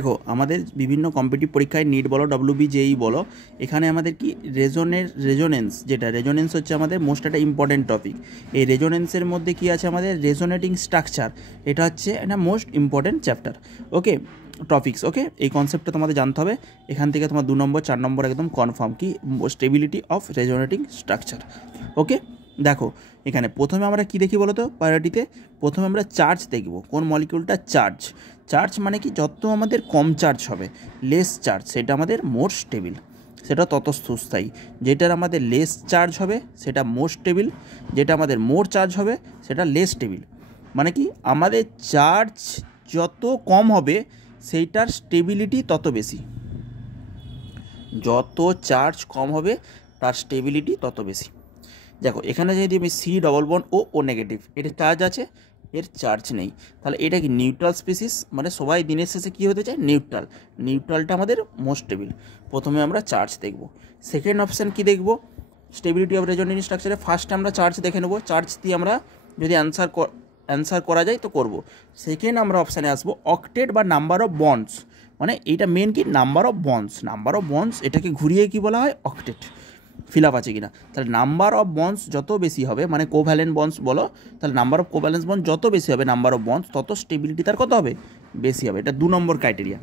দেখো আমাদের বিভিন্ন কম্পিটিটিভ পরীক্ষায় নিট বলো ডব্লিউবি জেই বলো এখানে আমাদের কি রেজোনেন্স যেটা রেজোনেন্স হচ্ছে আমাদের মোস্ট একটা ইম্পর্টেন্ট টপিক। এই রেজোনেন্সের মধ্যে কি আছে আমাদের রেজোনেটিং স্ট্রাকচার, এটা হচ্ছে একটা মোস্ট ইম্পর্টেন্ট চ্যাপ্টার। ওকে টপিক্স, ওকে এই কনসেপ্টটা তোমাদের জানতে হবে। এখান থেকে তোমার 2 নম্বর 4 নম্বর একদম কনফার্ম কি স্টেবিলিটি অফ রেজোনেটিং স্ট্রাকচার। ওকে দেখো এখানে প্রথমে আমরা কি দেখি বলো তো, প্রায়োরিটিতে প্রথমে আমরা চার্জ দেখব। কোন মলিকিউলটা চার্জ, চার্জ মানে কি যত আমাদের কম চার্জ হবে লেস চার্জ সেটা আমাদের মোর স্টেবিল, সেটা তত সুস্থায়ী। যেটার আমাদের লেস চার্জ হবে সেটা মোর স্টেবিল, যেটা আমাদের মোর চার্জ হবে সেটা লেস স্টেবিল। মানে কি আমাদের চার্জ যত কম হবে সেইটার স্টেবিলিটি তত বেশি, যত চার্জ কম হবে তার স্টেবিলিটি তত বেশি। দেখো এখানে যদি আমি সি ডবল বন্ড ও নেগেটিভ, এটা চার্জ আছে এর চার্জ নেই, তাহলে এটা কি নিউট্রাল স্পিসিস, মানে সবাই দিনের শেষে কী হতে চায় নিউট্রাল। নিউট্রালটা আমাদের মোস্ট স্টেবিল। প্রথমে আমরা চার্জ দেখব। সেকেন্ড অপশান কি দেখব, স্টেবিলিটি অফ রেজোনেটিং স্ট্রাকচারে ফার্স্টে আমরা চার্জ দেখে নেব। চার্জ দিয়ে আমরা যদি অ্যান্সার করা যায় তো করব। সেকেন্ড আমরা অপশানে আসবো অক্টেট বা নাম্বার অফ বন্ডস, মানে এইটা মেন কি number of bonds. Number of bonds এটাকে ঘুরিয়ে কি বলা হয় অক্টেট। ফিল আপ আছে কিনা, তাহলে নাম্বার অফ বন্ডস যত বেশি হবে, মানে কোভ্যালেন্ট বন্ডস বলো, তাহলে নাম্বার অফ কোভ্যালেন্স বন্ড যত বেশি হবে নাম্বার অফ বন্ডস তত স্টেবিলিটি তার কত হবে বেশি হবে। এটা 2 নম্বর ক্রাইটেরিয়া।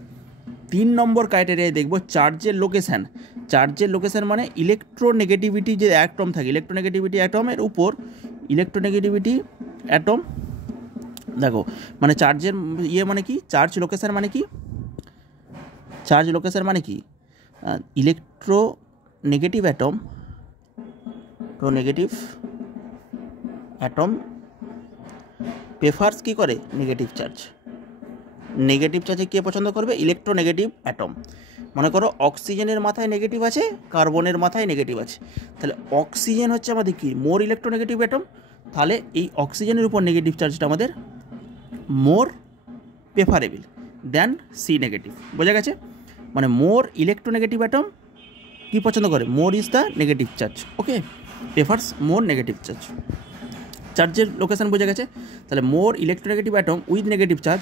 3 নম্বর ক্রাইটেরিয়ায় দেখবো চার্জের লোকেশান। চার্জের লোকেশান মানে ইলেকট্রোনেগেটিভিটি যে অ্যাটম থাকে, ইলেকট্রোনেগেটিভিটি অ্যাটমের উপর ইলেকট্রোনেগেটিভিটি অ্যাটম। দেখো মানে চার্জের মানে কি, চার্জ লোকেশান মানে কি, চার্জ লোকেশান মানে কি electronegative atom, negative atom prefers কী করে নেগেটিভ চার্জ। নেগেটিভ চার্জে কে পছন্দ করবে ইলেকট্রোনেগেটিভ অ্যাটম। মনে করো অক্সিজেনের মাথায় নেগেটিভ আছে, কার্বনের মাথায় নেগেটিভ আছে, তাহলে অক্সিজেন হচ্ছে আমাদের কি মোর ইলেকট্রোনেগেটিভ অ্যাটম, তাহলে এই অক্সিজেনের উপর নেগেটিভ চার্জটা আমাদের more preferable then C negative. বোঝা গেছে, মানে মোর ইলেকট্রোনেগেটিভ অ্যাটম কী পছন্দ করে, more is the negative charge. Okay prefers more negative charge. চার্জের লোকেশান বোঝা গেছে, তাহলে more electronegative atom with negative charge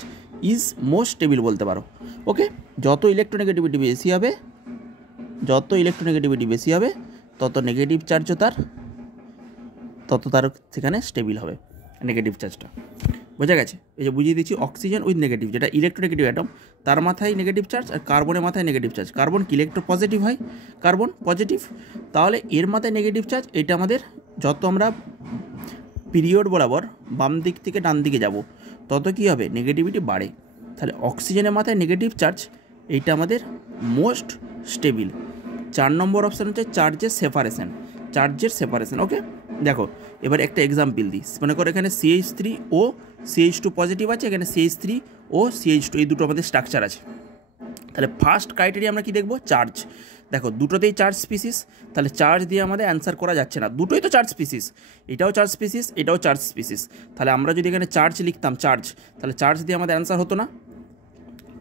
is most stable বলতে পারো। ওকে যত ইলেকট্রোনেগেটিভিটি বেশি হবে, যত ইলেকট্রোনেগেটিভিটি বেশি হবে তত নেগেটিভ চার্জও তত তার সেখানে স্টেবিল হবে নেগেটিভ চার্জটা। বোঝা গেছে, এই যে বুঝিয়ে দিচ্ছি অক্সিজেন উইথ নেগেটিভ, যেটা ইলেকট্রোনেগেটিভ অ্যাটম তার মাথায় নেগেটিভ চার্জ, আর কার্বনের মাথায় নেগেটিভ চার্জ। কার্বন কি ইলেকট্রো পজিটিভ হয়, কার্বন পজিটিভ, তাহলে এর মাথায় নেগেটিভ চার্জ। এটা আমাদের যত আমরা পিরিয়ড বরাবর বাম দিক থেকে ডান দিকে যাব তত কী হবে নেগেটিভিটি বাড়ে। তাহলে অক্সিজেনের মাথায় নেগেটিভ চার্জ, এইটা আমাদের মোস্ট স্টেবিল। 4 নম্বর অপশান হচ্ছে চার্জের সেপারেশন। চার্জের সেপারেশন ওকে দেখো এবার একটা এক্সাম্পল দিই। মনে করো এখানে CH3 ও CH2 পজিটিভ আছে, এখানে CH3 ও CH2 এই দুটো আমাদের স্ট্রাকচার আছে। তাহলে ফার্স্ট ক্রাইটেরিয়া আমরা কি দেখব চার্জ। দেখো দুটোতেই চার্জ স্পিসিস, তাহলে চার্জ দিয়ে আমাদের অ্যান্সার করা যাচ্ছে না, দুটোই তো চার্জ স্পিসিস, এটাও চার্জ স্পিসিস এটাও চার্জ স্পিসিস। তাহলে আমরা যদি এখানে চার্জ লিখতাম চার্জ, তাহলে চার্জ দিয়ে আমাদের অ্যান্সার হতো না।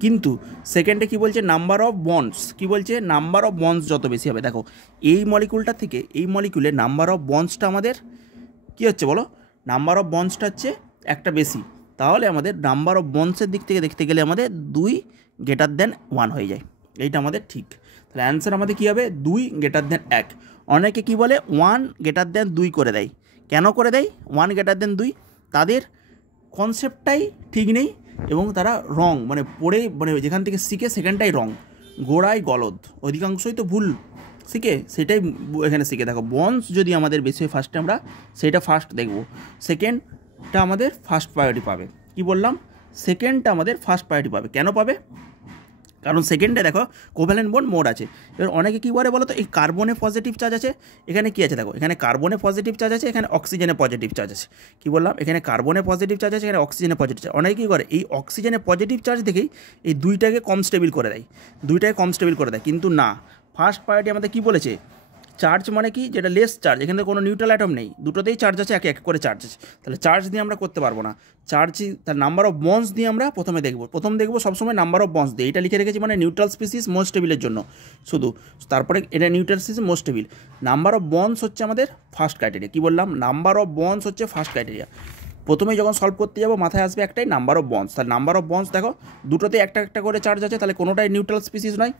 কিন্তু সেকেন্ডে কি বলছে নাম্বার অফ বন্ডস, কি বলছে নাম্বার অফ বন্ডস যত বেশি হবে। দেখো এই মলিকুলটা থেকে এই মলিকুলের নাম্বার অফ বন্ডসটা আমাদের কী হচ্ছে বলো, নাম্বার অফ বন্ডসটা হচ্ছে একটা বেশি, তাহলে আমাদের নাম্বার অফ বন্ডসের দিক থেকে দেখতে গেলে আমাদের 2 গ্রেটার দেন 1 হয়ে যায়, এইটা আমাদের ঠিক। তাহলে অ্যান্সার আমাদের কী হবে 2 গ্রেটার দেন 1। অনেকে কি বলে 1 গ্রেটার দেন 2 করে দেয়, কেন করে দেয় 1 গ্রেটার দেন 2, তাদের কনসেপ্টটাই ঠিক নেই এবং তারা রং মানে পড়ে মানে যেখান থেকে শিখে সেখানটাই রং, গোড়ায় গলদ, অধিকাংশই তো ভুল শিখে সেটাই এখানে শিখে। দেখো বন্ডস যদি আমাদের বেশি হয় ফার্স্টে আমরা সেইটা ফার্স্ট দেখব, সেকেন্ডটা আমাদের ফার্স্ট প্রায়োরিটি পাবে। কি বললাম, সেকেন্ডটা আমাদের ফার্স্ট প্রায়োরিটি পাবে। কেন পাবে, কারণ সেকেন্ডে দেখো কোভ্যালেন্ট বন্ড মোড আছে। এবার অনেকে কী বলে বলো তো, এই কার্বনে পজিটিভ চার্জ আছে, এখানে কী আছে দেখো এখানে কার্বনে পজিটিভ চার্জ আছে, এখানে অক্সিজেনে পজিটিভ চার্জ আছে। কী বললাম, এখানে কার্বনে পজিটিভ চার্জ আছে, এখানে অক্সিজেনে পজিটিভ চার্জ। অনেকে কী করে এই অক্সিজেনে পজিটিভ চার্জ দেখেই এই দুইটাকে কম স্টেবিল করে দেয়, কিন্তু না, ফার্স্ট প্রায়োরিটি আমাদের কী বলেছে চার্জ মানে কি যেটা লেস চার্জ, এখানে কোনো নিউট্রাল অ্যাটম নেই, দুটোতেই চার্জ আছে, এক এক করে চার্জ আছে। তাহলে চার্জ দিয়ে আমরা করতে পারবো না, চার্জ তার নাম্বার অফ বন্ডস দিয়ে আমরা প্রথমে দেখব সবসময় নাম্বার অফ বন্ডস দিয়ে। এটা লিখে রেখেছি মানে নিউট্রাল স্পিসিস মোস্ট স্টেবিলের জন্য শুধু, তারপরে এটা neutral species most stable. Number of bonds হচ্ছে আমাদের ফার্স্ট ক্রাইটেরিয়া। কী বললাম, নাম্বার অফ বন্ডস হচ্ছে ফার্স্ট ক্রাইটেরিয়া। প্রথমে যখন সলভ করতে যাবো মাথায় আসবে একটাই নাম্বার অফ বন্ডস। তাহলে নাম্বার অফ বন্ডস দেখো দুটোতে একটা একটা করে চার্জ আছে, তাহলে কোনোটাই নিউট্রাল স্পিসিস নয়।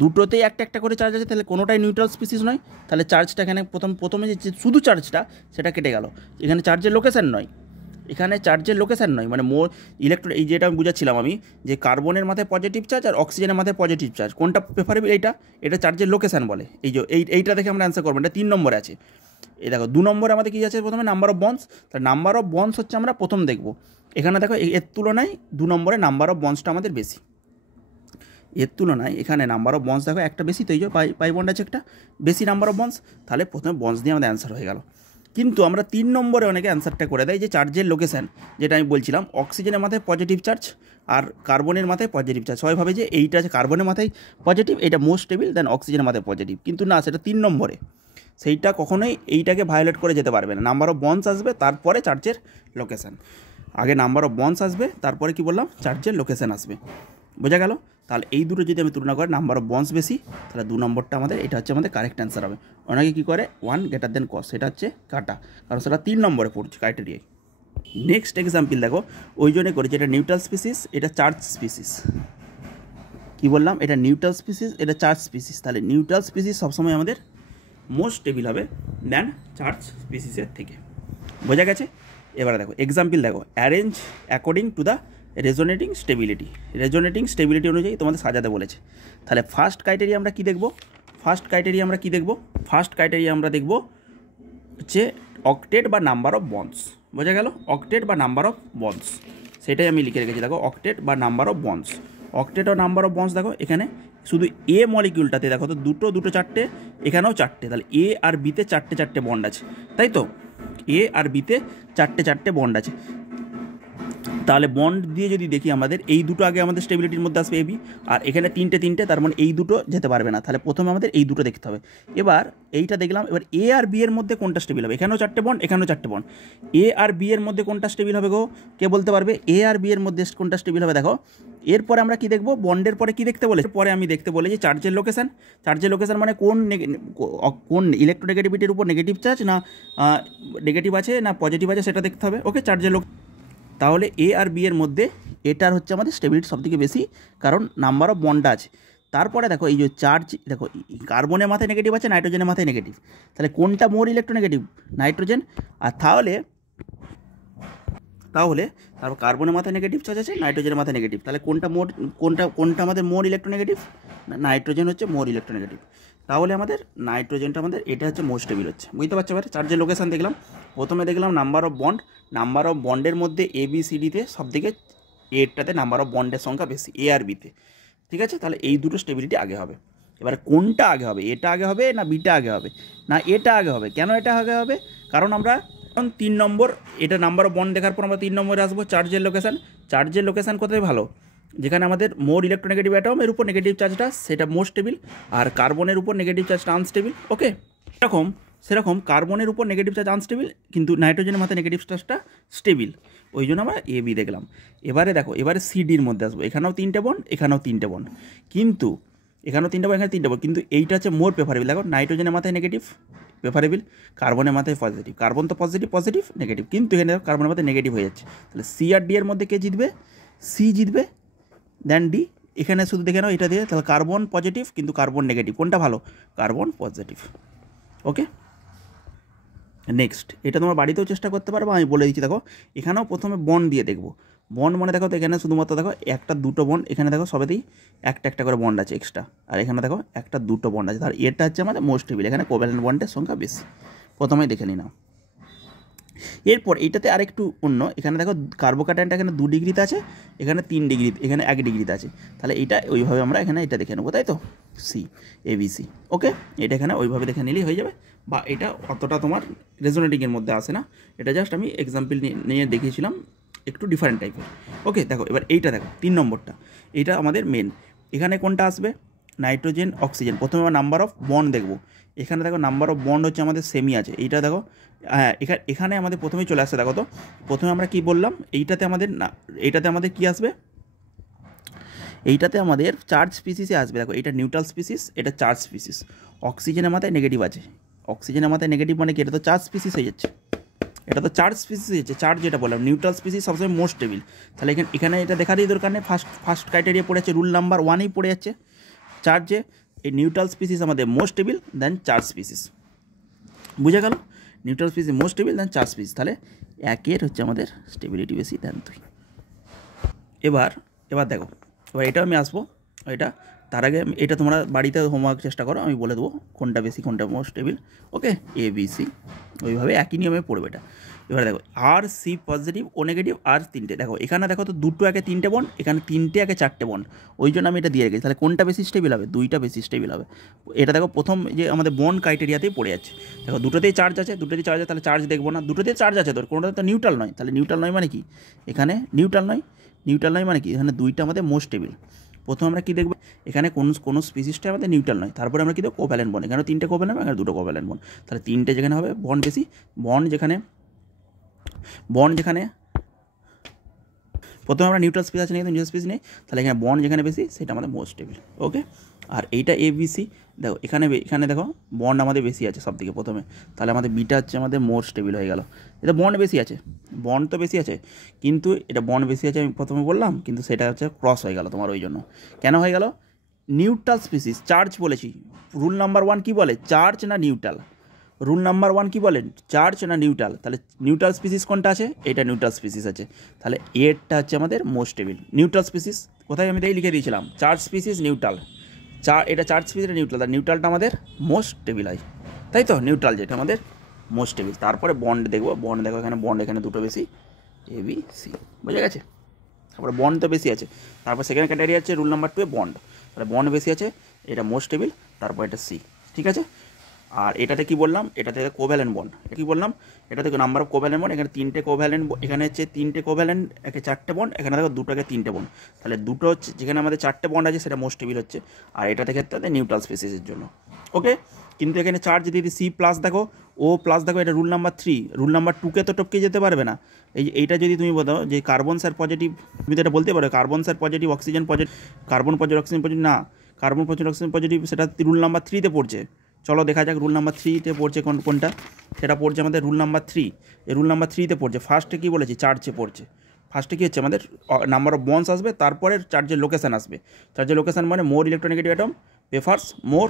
দুটোতেই একটা একটা করে চার্জ আছে, তাহলে কোনোটাই নিউট্রাল স্পিসিস নয়। তাহলে চার্জটা এখানে প্রথমে যে শুধু চার্জটা সেটা কেটে গেল। এখানে চার্জের লোকেশান নয়, এখানে চার্জের লোকেশান নয়, মানে ইলেকট্রন, এই যেটা আমি বুঝাচ্ছিলাম আমি, যে কার্বনের মাথায় পজিটিভ চার্জ আর অক্সিজেনের মাথায় পজিটিভ চার্জ, কোনটা প্রেফারেবল? এটা চার্জের লোকেশান বলে। এইটা দেখে আমরা অ্যান্সার করবো। এটা 3 নম্বরে আছে। এই দেখো 2 নম্বরে আমাদের কী আছে? প্রথমে নাম্বার অফ বন্ডস। তাহলে নাম্বার অফ বন্ডস হচ্ছে আমরা প্রথম দেখব। এখানে দেখো এর তুলনায় 2 নম্বরে নাম্বার অফ বন্ডসটা আমাদের বেশি। এর তুলনায় এখানে নাম্বার অফ বন্ডস দেখো একটা বেশি, তো এই যে পাই বন্ড আছে একটা বেশি নাম্বার অফ বন্ডস। তাহলে প্রথমে বন্ডস দিয়ে আমাদের অ্যান্সার হয়ে গেল। কিন্তু আমরা 3 নম্বরে অনেকে অ্যান্সারটা করে দেয় যে চার্জের লোকেশান, যেটা আমি বলছিলাম, অক্সিজেনের মাথায় পজিটিভ চার্জ আর কার্বনের মাথায় পজিটিভ চার্জ। সবাই ভাবে যে এইটা আছে কার্বনের মাথায় পজিটিভ, এটা মোস্ট স্টেবল, দেন অক্সিজেনের মাথায় পজিটিভ। কিন্তু না, সেটা 3 নম্বরে। সেইটা কখনোই এইটাকে ভায়োলেট করে যেতে পারবে না। নাম্বার অফ বন্ডস আসবে, তারপরে চার্জের লোকেশান। আগে নাম্বার অফ বন্ডস আসবে, তারপরে কি বললাম, চার্জের লোকেশান আসবে। বোঝা গেল? তাহলে এই দুটো যদি আমি তুলনা করি, নাম্বার অফ বন্ডস বেশি, তাহলে 2 নম্বরটা আমাদের, এটা হচ্ছে আমাদের কারেক্ট অ্যান্সার হবে। অনেকে কী করে 1 > cos, সেটা হচ্ছে কাটা, কারণ সেটা 3 নম্বরে পড়ছে ক্রাইটেরিয়ায়। নেক্সট এক্সাম্পল দেখো, ওই জন্য করেছি, এটা নিউট্রাল স্পিসিস, এটা চার্জ স্পিসিস। কী বললাম? এটা নিউট্রাল স্পিসিস, এটা চার্জ স্পিসিস। তাহলে নিউট্রাল স্পিসিস সবসময় আমাদের মোস্ট স্টেবল হবে দেন চার্জ স্পিসিসের থেকে। বোঝা গেছে? এবারে দেখো এক্সাম্পল দেখো, arrange according to the resonating stability. Resonating stability অনুযায়ী তোমাদের সাজাতে বলেছে। তাহলে ফার্স্ট ক্রাইটেরিয়া আমরা কী দেখব? ফার্স্ট ক্রাইটেরিয়া আমরা দেখব হচ্ছে অক্টেট বা নাম্বার অফ বন্ডস। বোঝা গেল? অক্টেট বা নাম্বার অফ বন্ডস, সেটাই আমি লিখে রেখেছি। দেখো অক্টেট বা নাম্বার অফ বন্ডস। অক্টেট ও নাম্বার অফ বন্ডস দেখো এখানে শুধু এ মলিকিউলটাতে দেখো তো দুটো চারটে, এখানেও চারটে। তাহলে এ আর বিতে চারটে বন্ড আছে, তাই তো? এ আর বিতে চারটে বন্ড আছে। তাহলে বন্ড দিয়ে যদি দেখি আমাদের এই দুটো আগে আমাদের স্টেবিলিটির মধ্যে আসবে এবি, আর এখানে তিনটে, তার মানে এই দুটো যেতে পারবে না। তাহলে প্রথমে আমাদের এই দুটো দেখতে হবে। এবার এইটা দেখলাম, এবার এ আর বি এর মধ্যে কোনটা স্টেবিল হবে? এখানেও চারটে বন্ড, এখানেও চারটে বন্ড। এ আর বি এর মধ্যে কোনটা স্টেবিল হবে গো? কে বলতে পারবে এ আর বি এর মধ্যে কোনটা স্টেবিল হবে? দেখো এরপরে আমরা কি দেখব? বন্ডের পরে কি দেখতে বলে? পরে আমি দেখতে বলে যে চার্জের লোকেশান। চার্জের লোকেশান মানে কোন ইলেকট্রোনেগেটিভিটির উপর নেগেটিভ চার্জ না নেগেটিভ আছে না পজিটিভ আছে, সেটা দেখতে হবে। ওকে, চার্জের লোক। তাহলে এ আর বি এর মধ্যে এটার হচ্ছে আমাদের স্টেবিলিটি সবথেকে বেশি, কারণ নাম্বার অফ বন্ড আছে। তারপরে দেখো এই যে চার্জ, দেখো কার্বনের মাথায় নেগেটিভ আছে, নাইট্রোজেনের মাথায় নেগেটিভ। তাহলে কোনটা মোর ইলেকট্রোনেগেটিভ? নাইট্রোজেন। আর তাহলে তারপর কার্বনের মাথায় নেগেটিভ চার্জ আছে, নাইট্রোজেনের মাথায় নেগেটিভ। তাহলে কোনটা আমাদের মোর ইলেকট্রোনেগেটিভ? নাইট্রোজেন হচ্ছে মোর ইলেকট্রোনেগেটিভ। তাহলে আমাদের নাইট্রোজেনটা আমাদের এটা হচ্ছে মোস্ট স্টেবিল হচ্ছে। বুঝতে পারছো? এবার চার্জের লোকেশান দেখলাম। প্রথমে দেখলাম number of bond. Number of বন্ডের মধ্যে এ বি সি ডিতে সবথেকে এটাতে নাম্বার অফ বন্ডের সংখ্যা বেশি, এ আর বিতে। ঠিক আছে? তাহলে এই দুটো স্টেবিলিটি আগে হবে। এবার কোনটা আগে হবে? এটা আগে হবে না বিটা আগে হবে? না, এটা আগে হবে। কেন এটা আগে হবে? কারণ আমরা 3 নম্বর, এটা নাম্বার অফ বন্ড দেখার পর আমরা 3 নম্বরে আসবো চার্জের লোকেশান। চার্জের লোকেশান কোথায় ভালো? যেখানে আমাদের মোর ইলেকট্রোনেগেটিভ অ্যাটমের উপর নেগেটিভ চার্জটা সেটা মোস্ট স্টেবিল, আর কার্বনের উপর নেগেটিভ চার্জটা আনস্টেবিল। ওকে, সেরকম কার্বনের উপর নেগেটিভ চার্জ আনস্টেবিল, কিন্তু নাইট্রোজেনের মাথায় নেগেটিভ চার্জটা স্টেবিল। ওই জন্য আমরা এ বি দেখলাম। এবারে দেখো, এবারে সিডির মধ্যে আসবো। এখানেও 3টে বন্ড, এখানেও 3টে বন্ড, কিন্তু এখানেও 3টে বন্ড, এখানে 3টে বন্ড, কিন্তু এইটা হচ্ছে মোর প্রেফারেবল। দেখো নাইট্রোজেনের মাথায় নেগেটিভ প্রেফারেবল, কার্বনের মাথায় পজিটিভ। কার্বন তো পজিটিভ নেগেটিভ, কিন্তু এখানে কার্বনের মাথায় নেগেটিভ হয়ে যাচ্ছে। তাহলে সি আর ডি এর মধ্যে কে জিতবে? সি জিতবে, দেন ডি। এখানে শুধু দেখে নাও এটা দিয়ে, তাহলে কার্বন পজিটিভ কিন্তু কার্বন নেগেটিভ, কোনটা ভালো? Carbon positive. ওকে, নেক্সট, এটা তোমরা বাড়িতেও চেষ্টা করতে পারবো, আমি বলে দিচ্ছি। দেখো এখানেও প্রথমে বন্ড দিয়ে দেখবো। বন্ড মানে দেখো তো এখানে শুধুমাত্র দেখো একটা দুটো বন্ড, এখানে দেখো সবেতেই একটা করে বন্ড আছে এক্সট্রা, আর এখানে দেখো একটা দুটো বন্ড আছে। তার এটা হচ্ছে আমাদের মোস্ট স্টেবল, এখানে কোভ্যালেন্ট বন্ডের সংখ্যা বেশি। প্রথমেই দেখে নিই নাও। এরপর এইটাতে আরেকটু অন্য, এখানে দেখো কার্বোকাটায়নটা এখানে 2 ডিগ্রিতে আছে, এখানে 3 ডিগ্রি, এখানে 1 ডিগ্রিতে আছে। তাহলে এটা ওইভাবে আমরা এখানে এটা দেখে নেবো, তাই তো? C ABC. ওকে, এটা এখানে ওইভাবে দেখে নিলেই হয়ে যাবে, বা এটা অতটা তোমার রেজোনেটিংয়ের মধ্যে আসে না। এটা জাস্ট আমি এক্সাম্পল নিয়ে দেখিয়েছিলাম, একটু ডিফারেন্ট টাইপের। ওকে, দেখো এবার এইটা দেখো 3 নম্বরটা, এইটা আমাদের মেন। এখানে কোনটা আসবে? Nitrogen oxygen. প্রথমে আমরা নাম্বার অফ বন্ড দেখবো। এখানে দেখো নাম্বার অফ বন্ড হচ্ছে আমাদের সেমি আছে। এইটা দেখো, হ্যাঁ, এখানে আমাদের প্রথমেই চলে আসছে। দেখো তো প্রথমে আমরা কি বললাম, এইটাতে আমাদের কি আসবে? এইটাতে আমাদের চার্জ স্পিসিসে আসবে। দেখো এটা নিউট্রাল স্পিসিস, এটা চার্জ স্পিসিস। অক্সিজেনের মাথায় নেগেটিভ আছে, অক্সিজেনের মাথায় নেগেটিভ মানে কি? এটা তো চার্জ স্পিসিস হয়ে যাচ্ছে। এটা তো চার্জ স্পিসিস হচ্ছে, চার্জ যেটা বললাম নিউট্রাল স্পিসিস সবসময় মোস্ট স্টেবল। তাহলে এখানে এটা দেখা দিয়ে দরকার নেই, ফার্স্ট ক্রাইটেরিয়া পড়ে যাচ্ছে, রুল নাম্বার 1ই পড়ে যাচ্ছে চার্জে। এই নিউট্রাল স্পিসিস আমাদের মোস্ট স্টেবল দেন চার্জ স্পিসিস, বুঝে গেল? নিউট্রাল স্পিসিস মোস্ট স্টেবল দেন চার্জ স্পিসিস, তাহলে 1-এর হচ্ছে আমাদের স্টেবিলিটি বেশি দেন 2। এবার দেখো, এবার এটা আমি আসবো, এটা তার আগে এটা তোমরা বাড়িতে হোমওয়ার্ক চেষ্টা করো, আমি বলে দেবো কোনটা বেশি কোনটা মোস্ট স্টেবল। ওকে, ABC ওইভাবে একই নিয়মে পড়বে এটা। এবার দেখো আর সি পজিটিভ ও নেগেটিভ আর তিনটে, দেখো এখানে দেখো তো 2 একে 3টে বন্ড, এখানে 3টে একে 4টে বন্ড, ওই জন্য আমি এটা দিয়ে রেখেছি। তাহলে কোনটা বেশি স্টেবল হবে? 2টা বেশি স্টেবল হবে। এটা দেখো প্রথম যে আমাদের বন্ড ক্রাইটেরিয়াতেই পড়ে যাচ্ছে। দেখো দুটোতেই চার্জ আছে, তাহলে চার্জ দেখবো না। দুটোতেই চার্জ আছে তোর, কোনোটা তো নিউট্রাল নয়, তাহলে নিউট্রাল নয় মানে কি? এখানে নিউট্রাল নয় মানে কি? এখানে 2টা আমাদের মোস্ট স্টেবল। প্রথম আমরা কী দেখব, এখানে কোনো স্পিসিসটা আমাদের নিউট্রাল নয়, তারপরে আমরা কী দেখব কোভ্যালেন্ট বন্ড, এখানে 3টে কোভ্যালেন্ট বন্ড, এখানে 2টো কোভ্যালেন্ট বন্ড, তাহলে 3টে যেখানে হবে বন্ড বেশি, বন্ড যেখানে প্রথমে আমরা নিউট্রাল স্পিস আছে, নিউট্রাল স্পিস নেই, তাহলে এখানে বন্ড যেখানে বেশি সেটা আমাদের মোস্ট স্টেবল। ওকে, আর এইটা ABC, দেখো এখানে দেখো বন্ড আমাদের বেশি আছে সব থেকে প্রথমে, তাহলে আমাদের বিটা হচ্ছে আমাদের মোস্ট স্টেবল হয়ে গেল। এটা বন্ড বেশি আছে, বন্ড তো বেশি আছে, কিন্তু এটা বন্ড বেশি আছে আমি প্রথমে বললাম, কিন্তু সেটা হচ্ছে ক্রস হয়ে গেল তোমার। ওই জন্য কেন হয়ে গেল? নিউট্রাল স্পিসিস চার্জ বলেছি, রুল নাম্বার 1 কী বলে? চার্জ না নিউট্রাল? রুল নাম্বার 1 কী বলেন? চার্জ না নিউট্রাল? তাহলে নিউট্রাল স্পিসিস কোনটা আছে? এটা নিউট্রাল স্পিসিস আছে, তাহলে এরটা হচ্ছে আমাদের মোস্ট স্টেবল। নিউট্রাল স্পিসিস কোথায় আমি তাই লিখে দিয়েছিলাম, চার্জ স্পিসিস নিউট্রাল, এটা চার্জ স্পিসিস নিউট্রাল, তাহলে নিউট্রালটা আমাদের মোস্ট স্টেবল হয়, তাই তো? নিউট্রাল যেটা আমাদের মোস্ট স্টেবল। তারপরে বন্ড দেখবো, বন্ড দেখো এখানে বন্ড এখানে 2টো বেশি, ABC, বুঝে গেছে? তারপরে বন্ড তো বেশি আছে, তারপর সেকেন্ড ক্যাটাগরি আছে রুল নাম্বার 2 বন্ড, তাহলে বন্ড বেশি আছে, এটা মোস্ট স্টেবল, তারপর এটা C, ঠিক আছে? আর এটাতে কি বললাম? এটাতে কোভ্যালেন্ট বন্ড, এটা কি বললাম? এটা দেখো নাম্বার অফ কোভ্যালেন্ট বন্ড, এখানে 3টে কোভ্যালেন্ট, এখানে হচ্ছে 3টে কোভ্যালেন্ট, একে 4টে বন্ড, এখানে দেখো 2টোকে 3টে বন্ড, তাহলে 2টো হচ্ছে যেখানে আমাদের 4টে বন্ড আছে সেটা মোস্ট স্টেবল হচ্ছে, আর এটাতে ক্ষেত্রে নিউট্রাল স্পিসিসের জন্য। ওকে, কিন্তু এখানে চার্জ যদি C+ দেখো, O+ দেখো, এটা রুল নাম্বার 3, রুল নাম্বার 2কে তো টপকে যেতে পারবে না। এইটা যদি তুমি বলো যে কার্বন স্যার পজিটিভ, তুমি তো এটা বলতে পারো carbon sir positive, oxygen positive, carbon positive oxygen positive, না কার্বন পজিটিভ অক্সিজেন পজিটিভ সেটা রুল নাম্বার 3তে পড়ছে। চলো দেখা যাক রুল নাম্বার 3তে পড়ছে কোনটা, সেটা পড়ছে আমাদের রুল নাম্বার 3। এই রুল নাম্বার 3তে পড়ছে, ফার্স্টে কী বলেছি? চার্জে পড়ছে। ফার্স্টে কী হচ্ছে আমাদের নাম্বার অফ বন্ডস আসবে, তারপরে চার্জের লোকেশান আসবে। চার্জের লোকেশান মানে more electronegative atom prefers more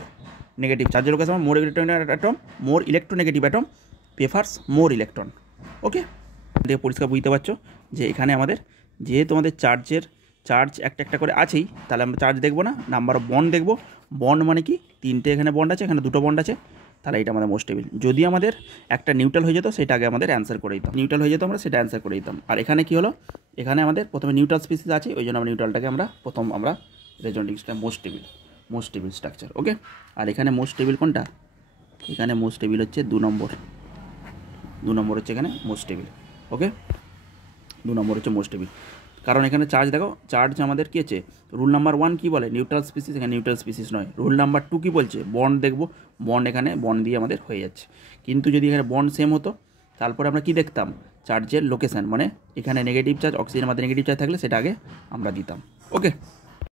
negative, চার্জের লোকেশান মোর ইলেকট্রোনেগেটিভ অ্যাটম, মোর ইলেকট্রোনেগেটিভ অ্যাটম প্রেফার্স মোর ইলেকট্রন। ওকে, দিয়ে পরিষ্কার বুঝতে পারছো যে এখানে আমাদের যেহেতু আমাদের চার্জ একটা করে আছেই, তাহলে আমরা চার্জ দেখবো না, নাম্বার অফ বন্ড দেখবো। বন্ড মানে কি? 3টে এখানে বন্ড আছে, এখানে 2টো বন্ড আছে, তাহলে এটা আমাদের মোস্ট স্টেবল। যদি আমাদের একটা নিউট্রাল হয়ে যেত সেটা আগে আমাদের অ্যান্সার করে দিতাম, নিউট্রাল হয়ে যেত আমরা সেটা অ্যান্সার করে দিতাম। আর এখানে কি হলো, এখানে আমাদের প্রথমে নিউট্রাল স্পিসিস আছে, ওই জন্য আমরা নিউট্রালটাকে আমরা রেজনেটিংসটা মোস্ট স্টেবল স্ট্রাকচার। ওকে, আর এখানে মোস্ট স্টেবল কোনটা? এখানে মোস্ট স্টেবল হচ্ছে 2 নম্বর হচ্ছে এখানে মোস্ট স্টেবল। ওকে, 2 নম্বর হচ্ছে মোস্ট স্টেবল, কারণ এখানে চার্জ দেখো, চার্জ আমাদের কী আছে? রুল নাম্বার 1 কী বলে? নিউট্রাল স্পিসিস, এখানে নিউট্রাল স্পিসিস নয়। রুল নাম্বার 2 কী বলছে? বন্ড দেখবো, বন্ড এখানে বন্ড দিয়ে আমাদের হয়ে যাচ্ছে। কিন্তু যদি এখানে বন্ড সেম হতো, তারপরে আমরা কী দেখতাম? চার্জের লোকেশান, মানে এখানে নেগেটিভ চার্জ, অক্সিজেনের মধ্যে নেগেটিভ চার্জ থাকলে সেটা আগে আমরা দিতাম। ওকে।